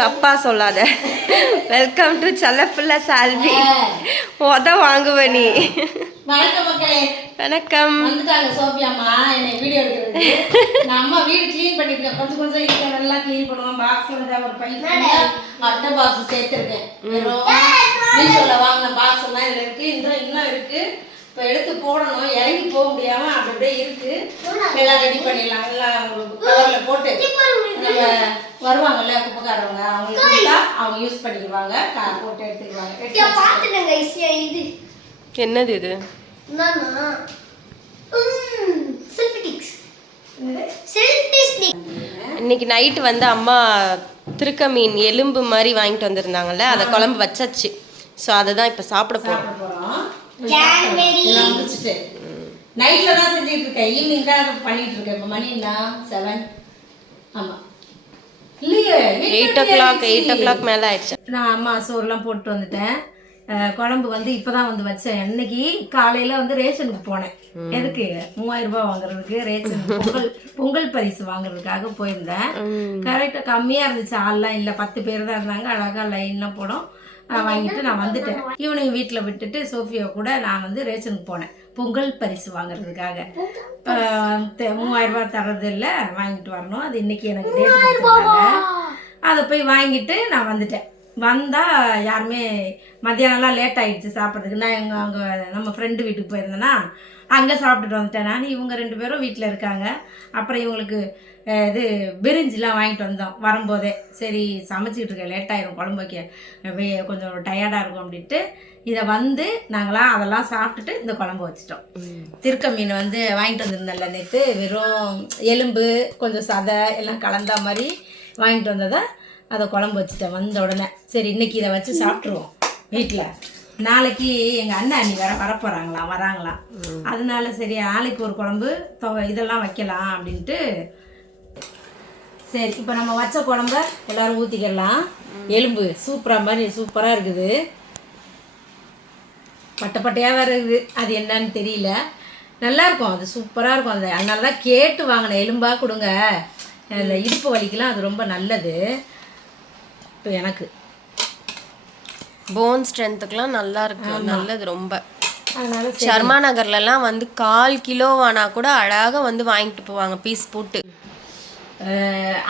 தப்பா சொல்லாத. Welcome to செல்லப்புள்ள Salvi. உத வாங்குவ நீ. வணக்கம் மக்களே. வணக்கம். வந்துட்டாங்க சோஃபியா அம்மா என்னை வீடியோ எடுக்கிறதுக்கு. நான் அம்மா வீடு க்ளீன் பண்ணிருக்கேன். கொஞ்சம் கொஞ்சம் இருக்கிறதெல்லாம் க்ளீன் பண்ணுவோம். பாக்ஸ் வந்து ஒரு பையன் அட்டை பாக்ஸ் சேர்த்துருக்கேன். மீஷோல வாங்கின பாக்ஸ் எல்லாம் இதில் இருக்கு. இன்னும் இருக்கு. இப்போ எடுத்து போடணும். இறங்கி போக முடியாம அப்படியே இருக்கு. எல்லாம் ரெடி பண்ணிடலாம். எல்லாம் கவர்ல போட்டு நம்ம வருவாங்கல்ல குப்பைக்காரவங்க அவங்களுக்கு அவங்க யூஸ் பண்ணிக்குவாங்க. போட்டு எடுத்துக்குவாங்க. என்னது இது? இன்னைக்கு நைட்டு வந்து அம்மா திருக்க மீன் எலும்பு மாதிரி வாங்கிட்டு வந்திருந்தாங்கல்ல, அதை குழம்பு வச்சாச்சு. ஸோ அதை தான் இப்போ சாப்பிட போகிறோம். நைட்ல தான் செஞ்சுட்டு இருக்கேன். ஈவினிங் தான் பண்ணிட்டு இருக்கேன். இப்போ மணி 7. ஆமா இல்லையே 8 o'clock மேலே ஆயிடுச்சு. நான் அம்மா சோறுலாம் போட்டு வந்துட்டேன். குழம்பு வந்து இப்போதான் வந்து வச்சேன். இன்னைக்கு காலையில வந்து ரேஷனுக்கு போனேன். எதுக்கு 3000 ரூபாய் வாங்குறதுக்கு ரேஷன் பொங்கல் பரிசு வாங்குறதுக்காக போயிருந்தேன். கரெக்டாக கம்மியாக இருந்துச்சு. ஆள்லாம் இல்லை, 10 பேர் தான் இருந்தாங்க. அழகாக லைன்லாம் போடும். வாங்கிட்டு நான் வந்துட்டேன். ஈவினிங் வீட்டில் விட்டுட்டு சோஃபியா கூட நான் வந்து ரேஷனுக்கு போனேன் பொங்கல் பரிசு வாங்குறதுக்காக. 3000 ரூபாய் தர்றது இல்லை, வாங்கிட்டு வரணும். அது இன்னைக்கு எனக்கு டேட் கொடுத்துருக்காங்க. அதை போய் வாங்கிட்டு நான் வந்துட்டேன். வந்தால் யாருமே மத்தியானம்லாம் லேட் ஆகிடுச்சு சாப்பிட்றதுக்கு. நான் அங்கே நம்ம ஃப்ரெண்டு வீட்டுக்கு போயிருந்தேன்னா அங்கே சாப்பிட்டுட்டு வந்துட்டேன் நான். இவங்க 2 பேரும் வீட்டில் இருக்காங்க. அப்புறம் இவங்களுக்கு இது பிரிஞ்சிலாம் வாங்கிட்டு வந்தோம் வரும்போதே. சரி சமைச்சிக்கிட்டு இருக்கேன், லேட் ஆகிரும் குழம்பு வைக்க, கொஞ்சம் டயர்டாக இருக்கும் அப்படின்ட்டு இதை வந்து நாங்களாம் அதெல்லாம் சாப்பிட்டுட்டு இந்த குழம்பு வச்சுட்டோம். திருக்க மீன் வந்து வாங்கிட்டு வந்திருந்தேன்ல நேற்று, வெறும் எலும்பு கொஞ்சம் சதை எல்லாம் கலந்தா மாதிரி வாங்கிட்டு வந்ததை அதை குழம்பு வச்சுட்டேன் வந்த உடனே. சரி இன்னைக்கு இதை வச்சு சாப்பிட்ருவோம் வீட்டில். நாளைக்கு எங்கள் அண்ணன் அண்ணி வராங்களாம். அதனால சரி நாளைக்கு ஒரு குழம்பு இதெல்லாம் வைக்கலாம் அப்படின்ட்டு. சரி இப்போ நம்ம வச்ச குழம்ப எல்லோரும் ஊற்றிக்கலாம். எலும்பு சூப்பராக இருக்குது. பட்டையாக வேறு இருக்குது. அது என்னன்னு தெரியல. நல்லாயிருக்கும், அது சூப்பராக இருக்கும். அது அதனால தான் கேட்டு வாங்கினேன். எலும்பாக கொடுங்க, அந்த இடுப்பு வலிக்கெலாம் அது ரொம்ப நல்லது. இப்போ எனக்கு போன் ஸ்ட்ரென்த்துக்குலாம் நல்லா இருக்கு, நல்லது ரொம்ப. அதனால சர்மா நகர்லலாம் வந்து 1/4 கிலோவானா கூட அழகாக வந்து வாங்கிட்டு போவாங்க பீஸ் போட்டு.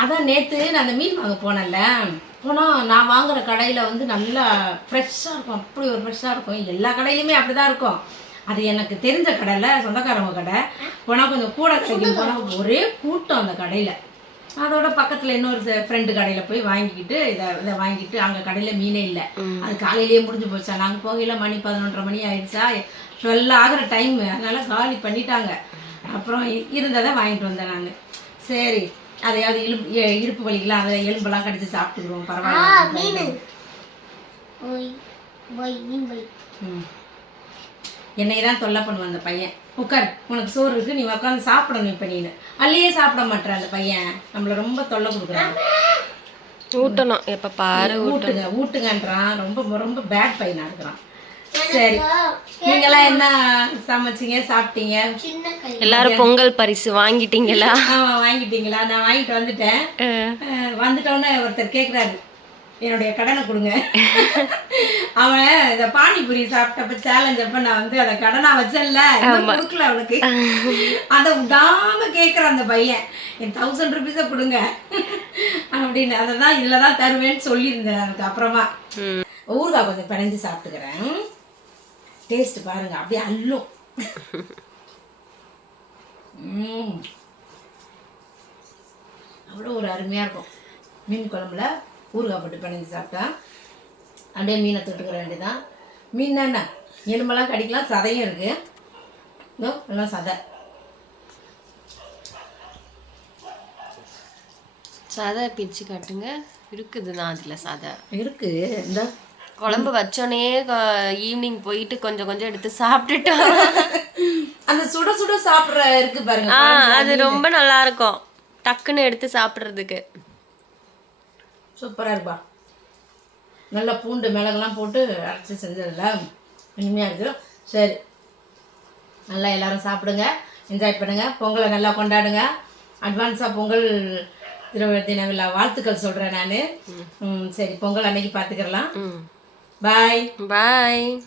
அதான் நேற்று நான் அந்த மீன் வாங்க போனேன்ல, போனால் நான் வாங்குகிற கடையில் வந்து நல்லா ஃப்ரெஷ்ஷாக இருக்கும். அப்படி ஒரு ஃப்ரெஷ்ஷாக இருக்கும். எல்லா கடையிலையுமே அப்படி தான் இருக்கும். அது எனக்கு தெரிஞ்ச கடையில் சொந்தக்காரவங்க கடை. போனால் கொஞ்சம் கூட கிடைக்கும். போனால் ஒரே கூட்டம் அந்த கடையில். அதோட பக்கத்தில் இன்னொரு ஃப்ரெண்டு கடையில் போய் வாங்கிக்கிட்டு இதை வாங்கிட்டு அங்கே கடையில் மீனே இல்லை. அது காலையிலேயே முடிஞ்சு போச்சா. நாங்கள் போகையில் மணி 11:30 மணி ஆகிடுச்சா. 12 ஆகிற டைம். அதனால் காலி பண்ணிட்டாங்க. அப்புறம் இருந்ததை வாங்கிட்டு வந்தேன் நான். சரி அதையாவது இடுப்பு வலிக்கலாம், அதை எலும்பெல்லாம் கடிச்சு சாப்பிட்டுக்குவோம், பரவாயில்ல. என்னை தான் தொல்லை பண்ணுவான் அந்த பையன். உட்கார், உனக்கு சோறு இருக்கு, நீ உட்காந்து சாப்பிடணும். இப்போ நீனு அள்ளியே சாப்பிட மாட்டேன் அந்த பையன். நம்மளை ரொம்ப தொல்லை கொடுக்குறான். ஊட்டணும், எப்போ பாரு ஊட்டுங்கன்றான். ரொம்ப ரொம்ப பேட் பையனாக இருக்கிறான். சரி நீங்களாம் என்ன சமைச்சிங்க சாப்பிட்டீங்க? எல்லாரும் பொங்கல் பரிசு வாங்கிட்டீங்களா? வாங்கிட்டீங்களா? நான் வாங்கிட்டு வந்துட்டேன். வந்துட்டோன்னே ஒருத்தர் கேட்குறாரு, என்னுடைய கடனை கொடுங்க. அவன் இந்த பானிபூரி சாப்பிட்டப்ப சேலஞ்ச் அப்ப நான் வந்து அதை கடனா வச்சேன்ல, கொடுக்கல அவனுக்கு. அதை விடாம கேட்குறான் அந்த பையன், என் 1000 ரூபீஸை கொடுங்க அப்படின்னு. அதை தான் இதில் தான் தருவேன்னு சொல்லியிருந்தேன். அதுக்கு அப்புறமா ஊறுகாய் கொஞ்சம் பிணைஞ்சு சாப்பிட்டுக்கிறேன். டேஸ்ட் பாருங்க, அப்படியே அள்ளும். அவ்வளோ ஒரு அருமையாக இருக்கும். மீன் குழம்புல ஊறுகாய் போட்டு பிணைஞ்சு சாப்பிட்டா அப்படியே மீனை தொட்டுக்கிற வேண்டியதான். மீன் என்ன எலும்பெல்லாம் கடிக்கலாம், சதையும் இருக்குது. இதோ எல்லாம் சதை பிரித்து காட்டுங்க. இருக்குதுண்ணா, அதில் சதை இருக்குது. இந்த குழம்பு வச்சோன்னே ஈவினிங் போயிட்டு கொஞ்சம் கொஞ்சம் எடுத்து சாப்பிட்டுட்டோம். அந்த சுட சுட சாப்பிட்ற இருக்கு பாருங்க, அது ரொம்ப நல்லா இருக்கும். டக்குன்னு எடுத்து சாப்பிட்றதுக்கு சூப்பராக இருப்பா. நல்லா பூண்டு மிளகுலாம் போட்டு அரைச்சி செஞ்சதில்ல, இனிமையாக இருக்குது. சரி நல்லா எல்லோரும் சாப்பிடுங்க, என்ஜாய் பண்ணுங்கள், பொங்கலை நல்லா கொண்டாடுங்க. அட்வான்ஸாக பொங்கல் தின விழா வாழ்த்துக்கள் சொல்றேன் நான். சரி, பொங்கல் அன்னைக்கு பாத்துக்கலாம். பாய்.